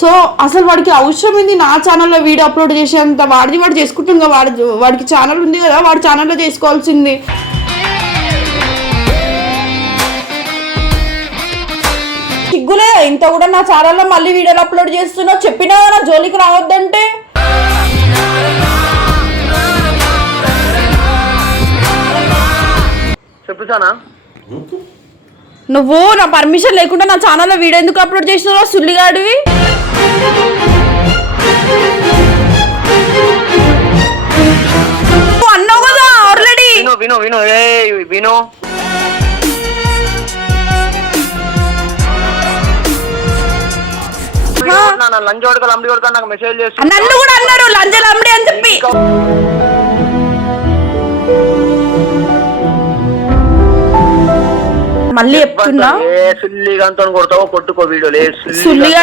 So అసలు వాడికి అవసరం ఏంది నా ఛానల్లో వీడియో అప్లోడ్ చేసేంత వాడిది వాడు చేసుకుంటుందా వాడి వాడికి ఛానల్ ఉంది కదా వాడి ఛానల్లో చేసుకోవాల్సింది. సిగ్గులే ఇంత కూడా నా ఛానల్లో మళ్ళీ వీడియోలు అప్లోడ్ చేస్తున్నావు చెప్పినా నా జోలికి రావద్దంటే. నువ్వు నా పర్మిషన్ లేకుండా నా ఛానల్లో వీడియో ఎందుకు అప్లోడ్ చేసినావు సుల్లిగాడివి? అన్నావు కదా ఆల్రెడీ. విను విను విను. ఏ విను. లంచ్ కొడక లంబడి కొడక నాకు మెసేజ్ చేస్తు నన్ను కూడా అన్నారు లంజలు అమ్మడి అని చెప్పి. మళ్ళీ చెప్తున్నా. ఏ సుల్లిగంతో కొడతావో కొట్టుకో వీడియోలు. ఏ సుల్లిగా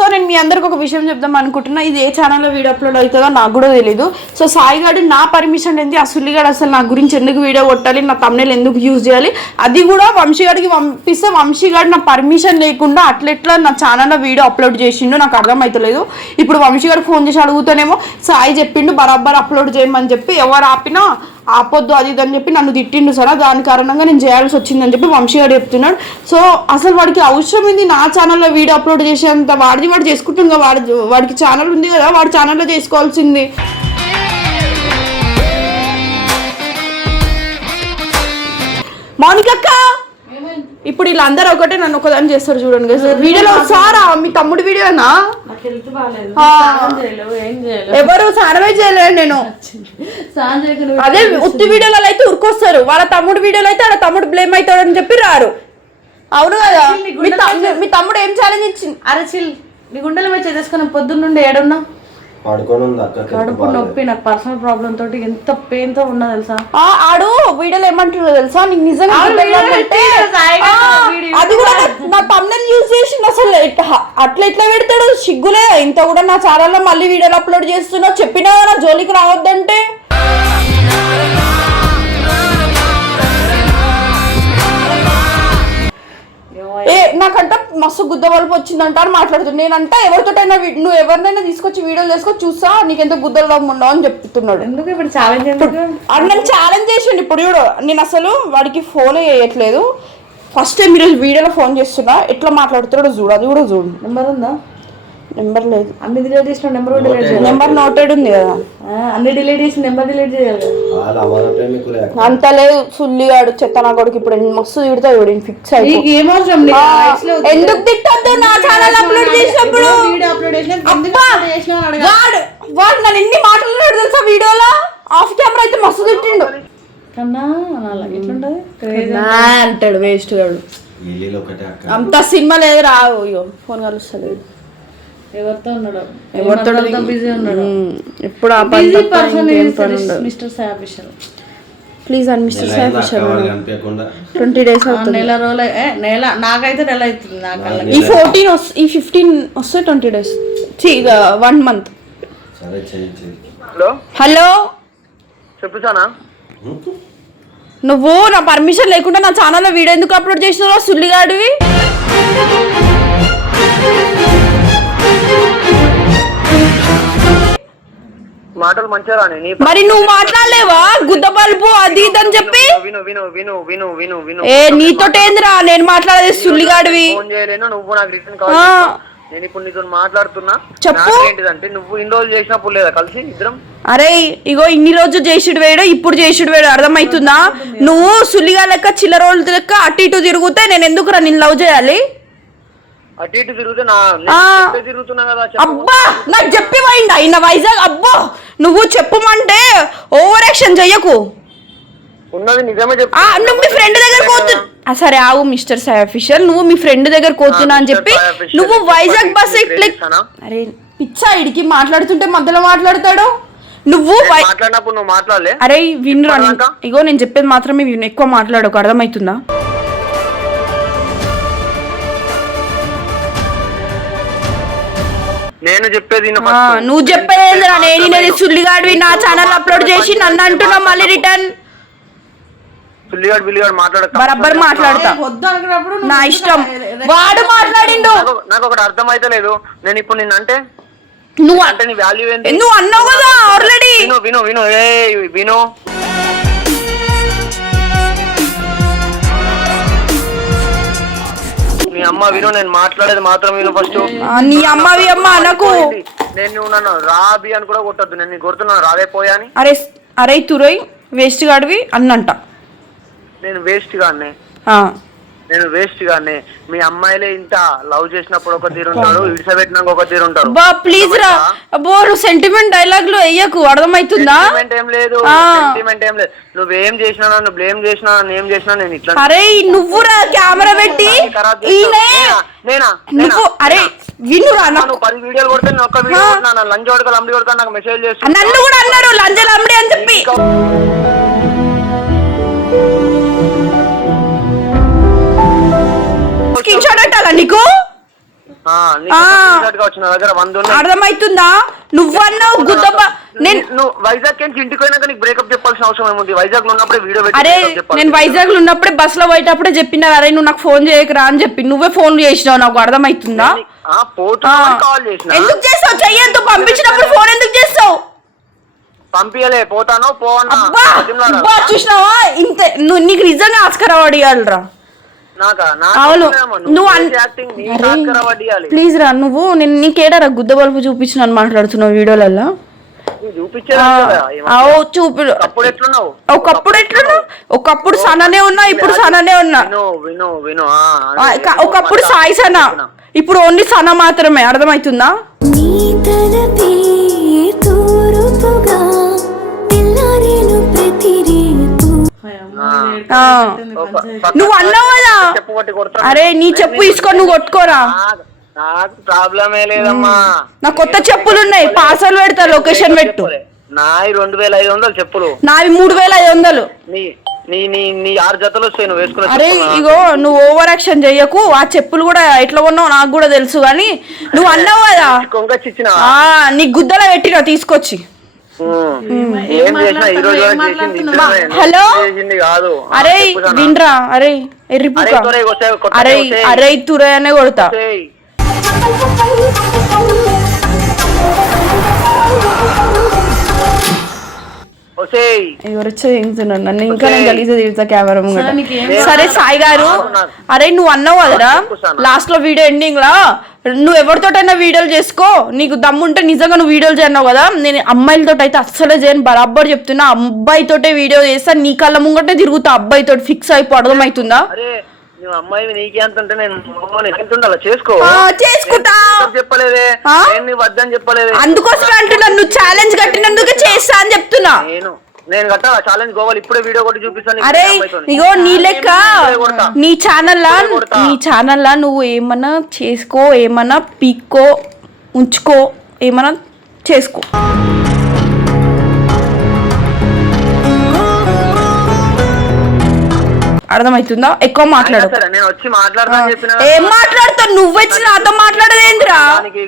సో నేను మీ అందరికి ఒక విషయం చెప్దాం అనుకుంటున్నా. ఇది ఏ ఛానల్లో వీడియో అప్లోడ్ అవుతుందో నాకు కూడా తెలియదు సో సాయిగాడు నా పర్మిషన్ ఏంటి ఆ సుల్లిగాడు అసలు నా గురించి ఎందుకు వీడియో కొట్టాలి? నా తమ్నేలు ఎందుకు యూజ్ చేయాలి? అది కూడా వంశీగాడికి పంపిస్తే వంశీగాడు నా పర్మిషన్ లేకుండా అట్లెట్లా నా ఛానల్లో వీడియో అప్లోడ్ చేసిండు నాకు అర్థమవుతలేదు ఇప్పుడు వంశీగాడు ఫోన్ చేసి అడుగుతానేమో సాయి చెప్పిండు బరాబర్ అప్లోడ్ చేయమని చెప్పి ఎవరు ఆపినా ఆపొద్దు అది ఇది అని చెప్పి నన్ను తిట్టిండు సరే. దాని కారణంగా నేను చేయాల్సి వచ్చిందని చెప్పి వంశీగాడు చెప్తున్నాడు. సో అసలు వాడికి అవసరం ఏంది నా ఛానల్లో వీడియో అప్లోడ్ చేసేంత? వాడిది వాడు చేసుకుంటుందా వాడి వాడికి ఛానల్ ఉంది కదా వాడి ఛానల్లో చేసుకోవాల్సింది. మౌనికక్క ఇప్పుడు వీళ్ళందరూ ఒకటే నన్ను ఒకదాన్ని చేస్తారు చూడండి. వీడియోలో సారా? మీ తమ్ముడి వీడియోనా? ఎవరు? సానమే చేయలేదు నేను. అదే ఉత్తి వీడియోలలో అయితే ఉరికొస్తారు. వాళ్ళ తమ్ముడు వీడియోలో అయితే వాళ్ళ తమ్ముడు బ్లేమ్ అవుతాడు అని చెప్పి రారు. అవును కదా? మీ తమ్ము- మీ తమ్ముడు ఏం ఛాలెంజ్ ఇచ్చింది? అరే చిల్. నీ గుండెల మీద చేసుకుని పొద్దున్న నుండి ఏడున్నా? పడుకొని ఉంది అక్క కడుపు నొప్పి నాకు పర్సనల్ ప్రాబ్లం తోటి ఎంత పెయిన్తో ఉన్నా తెలుసా? ఆ, ఆడు వీడియోలో ఏమంటున్నాడు తెలుసా? నీకు నిజంగా. అది కూడా నా- తమ్ముని యూజ్ చేసిండు అసలు. అట్లా ఎట్లా పెడతాడు? సిగ్గులే. ఇంత కూడా నా ఛానల్లో మళ్ళీ వీడియోలు అప్లోడ్ చేస్తున్నా. చెప్పినా నా జోలికి రావద్దంటే. ఏ నాకంట మస్తు గుద్ద వలుపు వచ్చిందంట అని మాట్లాడుతుంది నేనంట ఎవరితోటైనా వి- నువ్వు ఎవరినైనా తీసుకొచ్చి వీడియోలు చేసుకొని చూసా నీకెంత గుద్దలు ఉండవు అని చెప్తున్నాడు. ఎందుకు ఇప్పుడు ఛాలెంజ్ ఎందుకు? ఛాలెంజ్ చేసిండు. ఇప్పుడు చూడు నేను అసలు వాడికి ఫోన్ చేయట్లేదు. ఫస్ట్ టైం ఈరోజు వీడియోలో ఫోన్ చేస్తున్నా. ఎట్లా మాట్లాడుతున్నాడో చూడు అది కూడా చూడు. నెంబర్ ఉందా? నెంబర్ లేదు. అన్ని డిలీట్ చేసిన నెంబర్ కూడా డిలీట్ చేయాలి. నెంబర్ నోటెడ్ ఉంది కదా. అన్ని డిలీట్ చేసి నెంబర్ డిలీట్ చేయాలి అంత లేదు సుల్లిగాడు చెత్త నా కొడుకు ఇప్పుడు మస్తు తిడతా చూడు ఫిక్స్ అయిపో. నీకు ఏం అవసరం నీకు ఆ, rights లేవు. ఎందుకు తిట్టద్దు? నా ఛానల్ అప్లోడ్ చేసినప్పుడు. చేసిన. వాడు వాడు నన్ను ఎన్ని మాట్లాడాడు తెలుసా వీడియోలో? ఆఫ్ కెమెరా అయితే మస్తు తిట్టిండు. కన్నా అలా ఎట్లుంటది? అంటాడు వేస్ట్ గాడు ఇల్లు ఒకటే అక్క. అంత సినిమా లేదు రా అయ్యో ఫోన్ కలుస్తలేదు. ఎవరితో ఉన్నాడు? బిజీ ఉన్నాడు? ఆ పని మిస్టర్ సాఫిషర్ ప్లీజ్ అని మిస్టర్ ట్వంటీ డేస్ అవుతుంది. నెల రోజులు ఏ, నెల నాకైతే నెల అవుతుంది నాకు. ఈ ఫోర్టీన్ ఈ ఫిఫ్టీన్ వస్తే twenty days. One month. Hello? నువ్వు నా పర్మిషన్ లేకుండా నా ఛానల్లో వీడియో ఎందుకు అప్లోడ్ చేసినావు సుల్లిగాడివి? మాటలు మంచిగా రాని మరి నువ్వు మాట్లాడలేవా? గుద్ద బల్బు అది అని చెప్పి? విను విను విను విను విను విను ఏ నీతోటేందిరా? నేను మాట్లాడేది సుల్లిగాడివి. ఫోన్ చేయలేను నువ్వు నాకు రిటర్న్. కాల్ చేస్తున్నావు. నేను ఇప్పుడు నీతో మాట్లాడుతున్నా. చెప్పు. ఏంటిదంటే నువ్వు ఇన్ని రోజులు చేసినప్పుడు లేదా కలిసి ఇద్దరం? అరే ఇగో ఇన్ని రోజులు చేసుడు వేడు ఇప్పుడు చేసుడు వేడు అర్థమవుతుందా? నువ్వు సుల్లిగా లెక్క చిల్లర రోజుల లెక్క అటు ఇటు తిరిగితే నేను ఎందుకు రా నేను లవ్ చేయాలి? అటు ఇటు తిరిగితే నా తిరుగుతున్నా కదా. అబ్బా నాకు చెప్పి పోయిందా ఇన్న వైజాగ్ అబ్బో నువ్వు చెప్పమంటే ఓవర్ యాక్షన్ చెయ్యకు. ఉన్నది నిజమే చెప్పు. ఆ, నువ్వు మీ ఫ్రెండ్ దగ్గర కోతు ఆ, సరే ఆవు మిస్టర్ సాయి అఫీషియల్ నువ్వు మీ ఫ్రెండ్ దగ్గర కోతున్నా అని చెప్పి నువ్వు వైజాగ్ బస్? అరే పిచ్చా ఇడికి మాట్లాడుతుంటే మధ్యలో మాట్లాడతాడు? నువ్వు మాట్లాడినప్పుడు నువ్వు మాట్లాడలే. అరే వినరా? ఇగో నేను చెప్పేది మాత్రమే విను ఎక్కువ మాట్లాడకు అర్థమవుతుందా? నేను చెప్పేది. నువ్వు నేను చెప్పేది నేను. సుల్లిగాడివి నా ఛానల్ అప్లోడ్ చేసి నన్ను అంటున్నావు మళ్ళీ రిటర్న్ సుల్లిగాడు బిల్లిగాడు మాట్లాడతా. బరబ్బర్ మాట్లాడతా నా నువ్వు ఇష్టం. వాడు మాట్లాడిండు. నాకు నాకు ఒకటి అర్థం అయితే లేదు. నేను ఇప్పుడు నిన్ను అంటే? నువ్వు అంటే నీ వాల్యూ ఏంటి నువ్వు అన్నావు కదా ఆల్రెడీ విను విను విను. ఏ విను. విను నేను మాట్లాడేది మాత్రం విను ఫస్ట్ నీ అమ్మవి అమ్మ అనకు. నేను నన్ను రాబి అని కూడా కొట్టద్దు. నేను నీకు కొడుతున్నాను రావే పోయా అని. అరే అరే తురై వేస్ట్ గాడివి అన్నంట. నేను వేస్ట్ ఆ. నేను వేస్ట్ గానే. మీ అమ్మాయిలే ఇంత లవ్ చేసినప్పుడు ఒక తీరు ఉంటారు ఇడిసబెట్టినాక ఒక తీరు ఉంటారు. బా ప్లీజ్ రా. అబ్బో నువ్వు సెంటిమెంట్ డైలాగులు వెయ్యకు అర్థమవుతుందా? సెంటిమెంట్ ఏం లేదు. సెంటిమెంట్ ఏం లేదు. నువ్వేం చేసినా నన్ను బ్లేమ్ చేసినా నన్ను ఏం చేసినా నేను ఇట్లా అరే నువ్వురా కెమెరా పెట్టి. ఈయనే. నేనా? నేనా? నువ్వు అరే వినురా నాకు నువ్వు పది వీడియోలు కొడితే నేను ఒక్క వీడియో కొట్టినా నా లంచ్ కొడతా లంబడి కొడతా నాకు మెసేజ్ చేసి నన్ను కూడా అన్నారు లంజలు అమ్మడి అని చెప్పి. నా దగ్గర వంద ఉన్నాయి. అర్థమవుతుందా? నువ్వు అన్నావు గుద్దబ్బ నేను నువ్వు వైజాగ్ నుంచి ఇంటికి పోయినాక నీకు బ్రేకప్ చెప్పాల్సిన అవసరం ఏముంది? వైజాగ్లో ఉన్నప్పుడే వీడియో పెట్టి అరే breakup చెప్పాలి. నేను వైజాగ్లో ఉన్నప్పుడే బస్లో పోయేటప్పుడే చెప్పినా అరే నువ్వు నాకు ఫోన్ చేయకరా అని చెప్పి. నువ్వే ఫోన్ చేసినావు నాకు అర్థమవుతుందా? ఆ, పోతున్నా ఆ. అని కాల్ చేసిన. ఎందుకు చేస్తావు? చెయ్యొద్దు పంపించినప్పుడు ఫోన్ ఎందుకు చేస్తావు? పంపియలే పోతాను పోవన్నా అబ్బా! చూసినావా? ఇంతే నువ్వు నీకు నిజంగా ఆస్కర్ అవును నువ్వు ప్లీజ్ రా నువ్వు నేను నీకేడారా గుద్ద బల్బు చూపించిన మాట్లాడుతున్నావు వీడియోలలో చూపి అప్పుడు ఎట్లున్నావు? ఒకప్పుడు ఒకప్పుడు సననే ఉన్నా ఇప్పుడు సననే ఉన్నా. ఒకప్పుడు సాయి సన ఇప్పుడు ఓన్లీ సన మాత్రమే అర్థమవుతుందా నువ్వు అన్నావు కదా. అరే నీ చెప్పు తీసుకొని నువ్వు కొట్టుకోరా? నాకు- నాకు ప్రాబ్లమే లేదమ్మా. నా కొత్త చెప్పులు ఉన్నాయి. పార్సల్ పెడతా లొకేషన్ పెట్టు. నాయి రెండు వేల ఐదు వందలు చెప్పులు. నావి మూడు వేల ఐదు వందలు. నీ నీ నీ నీ ఆరు జతలు వస్తాయి నువ్వు వేసుకున్న అరే. ఇగో నువ్వు ఓవర్ యాక్షన్ చెయ్యకు ఆ చెప్పులు కూడా ఎట్లా కొన్నావు నాకు కూడా తెలుసు కానీ నువ్వు అన్నావు కదా? కొంగ చిచ్చిన. ఆ నీ గుద్దల పెట్టినా తీసుకొచ్చి. హలో? అరే? వినరా అరే అరే ఎర్రిపుక అరే. అరే కొడతా. వచ్చేయ్. ఎవరు చేయించున్నాను నన్ను ఇంకా నేను గలీజ తిడతా కెమెరా ముంగట సరే, సాయి గారు. అరే నువ్వు అన్నావు కదరా. లాస్ట్లో వీడియో ఎండింగ్ లా నువ్వు ఎవరితోటైనా వీడియోలు చేసుకో. నీకు దమ్ముంటే నిజంగా నువ్వు వీడియోలు చేయన్నావు కదా. నేను అమ్మాయిలతో అయితే అస్సలే చేయను. బరాబర్ చెప్తున్నా. అబ్బాయితోటే వీడియో చేస్తా. నీ కళ్ళ ముంగటే తిరుగుతా అబ్బాయితో ఫిక్స్ అయిపో. అర్థమవుతుందా? అందుకోసం అంటున్నా. నువ్వు ఛాలెంజ్ కట్టినందుకే చేస్తా అని చెప్తున్నా. నేను కట్టాలా ఛాలెంజ్ గోవాలి ఇప్పుడే వీడియో కొట్టి చూపిస్తాను అరే. ఇగో నీ లెక్క. నీ కొడతా. నీ ఛానల్లా నువ్వు ఏమన్నా చేసుకో ఏమన్నా పీక్కో ఉంచుకో ఏమన్నా చేసుకో అర్థమవుతుందా ఎక్కువ మాట్లాడు వచ్చి ఏం మాట్లాడుతావు నువ్వొచ్చి నాతో మాట్లాడదేంద్రా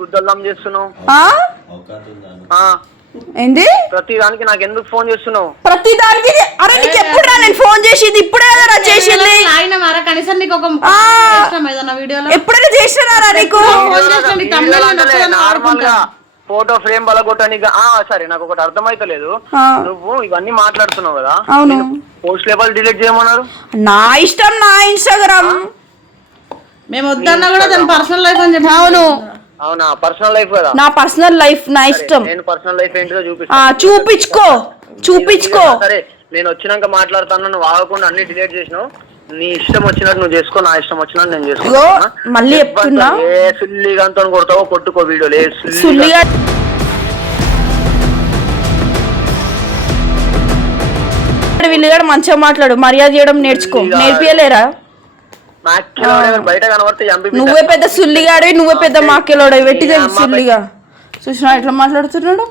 గుద్దల్లం చేస్తున్నావు ఆ? అవకాశం ఉందా? ఆ, ఏంది? ప్రతి దానికి నాకు ఎందుకు ఫోన్ చేస్తున్నావు? ప్రతి దానికి అరే నీకు ఎప్పుడు నేను ఫోన్ చేసింది? ఇప్పుడే కదరా చేసింది. ఆయన మర కనీసం నీకు ఒక వీడియోలో? ఎప్పుడైనా చేసినారా నీకు. ఫోటో ఫ్రేమ్ బలగొట్టడానికి ఆ సరే నాకు ఒకటి అర్థమైతలేదు. నువ్వు ఇవన్నీ మాట్లాడుతున్నావు కదా? అవును. పోస్ట్ లెవెల్ డిలీట్ చేయమన్నారు. నా ఇష్టం నా ఇన్స్టాగ్రామ్. మేము వద్దన్నా కూడా దాని పర్సనల్ లైఫ్ అని చెప్పి అవును. అవునా? పర్సనల్ లైఫ్ కదా? నా పర్సనల్ లైఫ్ నా ఇష్టం. నేను పర్సనల్ లైఫ్ ఏంటిదో ఆ చూపిస్తాను చూపించుకో చూపించుకో. సరే నేను వచ్చినాక మాట్లాడతాను నువ్వు ఆగకుండా అన్ని డిలీట్ చేసినావు. నీ ఇష్టం వచ్చినట్టు నువ్వు చేసుకో నా ఇష్టం వచ్చినట్టు నేను చేసుకో. మళ్ళీ చెప్తున్నా. ఏ సుల్లిగాంతో కొడతావో కొట్టుకో వీడియోలు ఏ సుల్లిగా సుల్లిగా వీళ్ళుగాడు మంచిగా మాట్లాడు మర్యాద చేయడం నేర్చుకో. నేర్పియలేరా? బయట కనబడితే ఎంపీ నువ్వే పెద్ద సుల్లిగాడివి నువ్వే పెద్ద మాకెలోడు పెట్టి సుల్లిగా. చూసినా ఎట్లా మాట్లాడుతున్నాడు?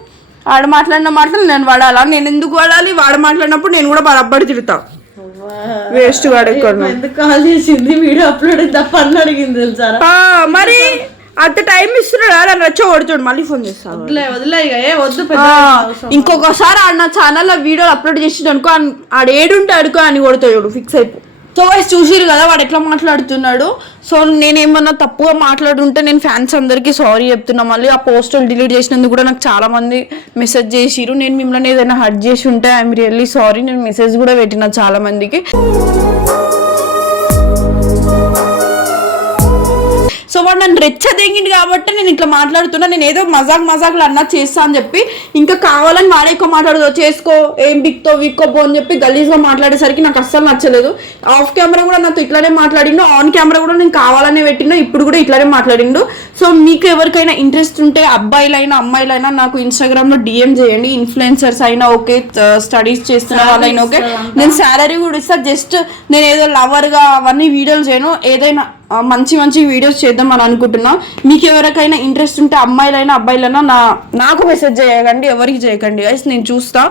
ఆడు మాట్లాడిన మాటలు నేను వాడాలా? నేను ఎందుకు వాడాలి? వాడు మాట్లాడినప్పుడు నేను కూడా బరబ్బడి తిడతా. వేస్ట్ వాడు ఇక్కడ ఎందుకు కాల్ చేసింది? వీడియో అప్లోడ్ తప్ప అని అడిగింది తెలుసారా ఆ, మరి అంత టైం ఇస్తున్నాడు. నన్ను వచ్చి కొడుతాడు మళ్ళీ ఫోన్ చేస్తాను వదిలే వదిలే ఇక. ఏ వద్దు పెద్ద అవసరం. ఇంకొకసారి ఆడ నా ఛానల్లో వీడియోలు అప్లోడ్ చేసి అనుకో ఆన్- ఆడ ఏడుంటే అడుకో అని కొడతాడు. ఫిక్స్ అయిపో. సో వైస్ చూసిరు కదా వాడు ఎట్లా మాట్లాడుతున్నాడు? సో నేనేమన్నా తప్పుగా మాట్లాడుంటే నేను ఫ్యాన్స్ అందరికీ సారీ చెప్తున్నా. మళ్ళీ ఆ పోస్టులు డిలీట్ చేసినందుకు కూడా నాకు చాలా మంది మెసేజ్ చేసిరు నేను మిమ్మల్ని ఏదైనా హర్ట్ చేసి ఉంటే ఐఎమ్ రియల్లీ సారీ. నేను మెసేజ్ కూడా పెట్టిన చాలా వాడు నన్ను రెచ్చ తెంగిండు కాబట్టి నేను ఇట్లా మాట్లాడుతున్నా. నేను ఏదో మజాక్ మజాక్లు అన్నా చేస్తా అని చెప్పి ఇంకా కావాలని వాడే ఎక్కువ మాట్లాడదు. చేసుకో ఏం బిక్తో విక్కో పో అని చెప్పి గలీజ్గా మాట్లాడేసరికి నాకు అస్సలు నచ్చలేదు. ఆఫ్ కెమెరా కూడా నాతో ఇట్లానే మాట్లాడిండు. ఆన్ కెమెరా కూడా నేను కావాలనే పెట్టినా ఇప్పుడు కూడా ఇట్లానే మాట్లాడిండు. సో మీకు ఎవరికైనా ఇంట్రెస్ట్ ఉంటే అబ్బాయిలైనా అమ్మాయిలైనా నాకు ఇన్స్టాగ్రామ్లో డిఎం చేయండి. ఇన్ఫ్లుయెన్సర్స్ అయినా ఓకే స్టడీస్ చేస్తున్న వాళ్ళైనా ఓకే. నేను శాలరీ కూడా ఇస్తా. జస్ట్ నేను ఏదో లవర్గా అవన్నీ వీడియోలు చేయను. ఏదైనా మంచి మంచి వీడియోస్ చేద్దాం అని అనుకుంటున్నా. మీకు ఎవరికైనా ఇంట్రెస్ట్ ఉంటే అమ్మాయిలైనా అబ్బాయిలైనా నా నాకు మెసేజ్ చేయకండి ఎవరికి చేయకండి. గైస్ నేను చూస్తా.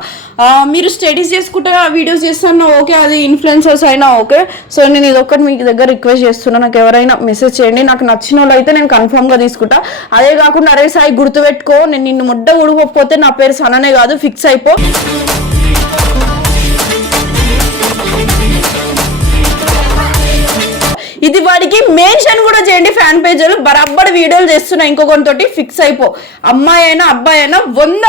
మీరు స్టడీస్ చేసుకుంటే వీడియోస్ చేస్తున్నా ఓకే అది ఇన్ఫ్లుయెన్సర్స్ అయినా ఓకే. సో నేను ఇది ఒక్కటి మీకు దగ్గర రిక్వెస్ట్ చేస్తున్నా. నాకు ఎవరైనా మెసేజ్ చేయండి. నాకు నచ్చిన వాళ్ళు అయితే నేను కన్ఫర్మ్గా తీసుకుంటా. అదే కాకుండా అరే సాయి గుర్తుపెట్టుకో. నేను నిన్ను ముడ్డ ఉడిపోతే నా పేరు సననే కాదు ఫిక్స్ అయిపో. ఇది మెన్షన్ కూడా చేయండి ఫ్యాన్ పేజీలు బరాబర్ వీడియోలు చేస్తున్నా ఇంకొకరితోటి ఫిక్స్ అయిపో. అమ్మాయి అయినా అబ్బాయి అయినా వంద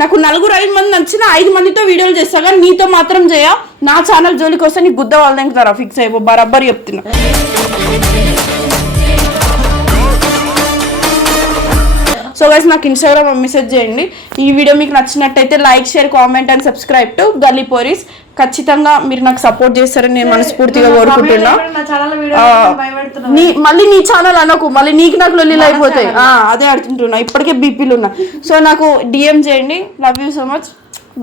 నాకు నలుగురు ఐదు మంది నచ్చిన ఐదు మందితో వీడియోలు చేస్తా కానీ నీతో మాత్రం చేయ. నా ఛానల్ జోలికి వస్తే నీకు గుద్ద వాళ్ళ ఫిక్స్ అయిపో. బరాబర్ చెప్తున్నా. సో గైస్ నాకు ఇన్స్టాగ్రామ్ మెసేజ్ చేయండి. ఈ వీడియో మీకు నచ్చినట్టయితే like share comment and subscribe to Galli Poris ఖచ్చితంగా మీరు నాకు సపోర్ట్ చేస్తారని నేను మనస్ఫూర్తిగా కోరుకుంటున్నా. నా మళ్ళీ నీ ఛానల్ అనకు మళ్ళీ నీకు నాకు లొల్లిలు అయిపోతాయి అదే అడుగుతుంటున్నా ఇప్పటికే బీపీలు ఉన్నా సో నాకు డిఎం చేయండి. Love you so much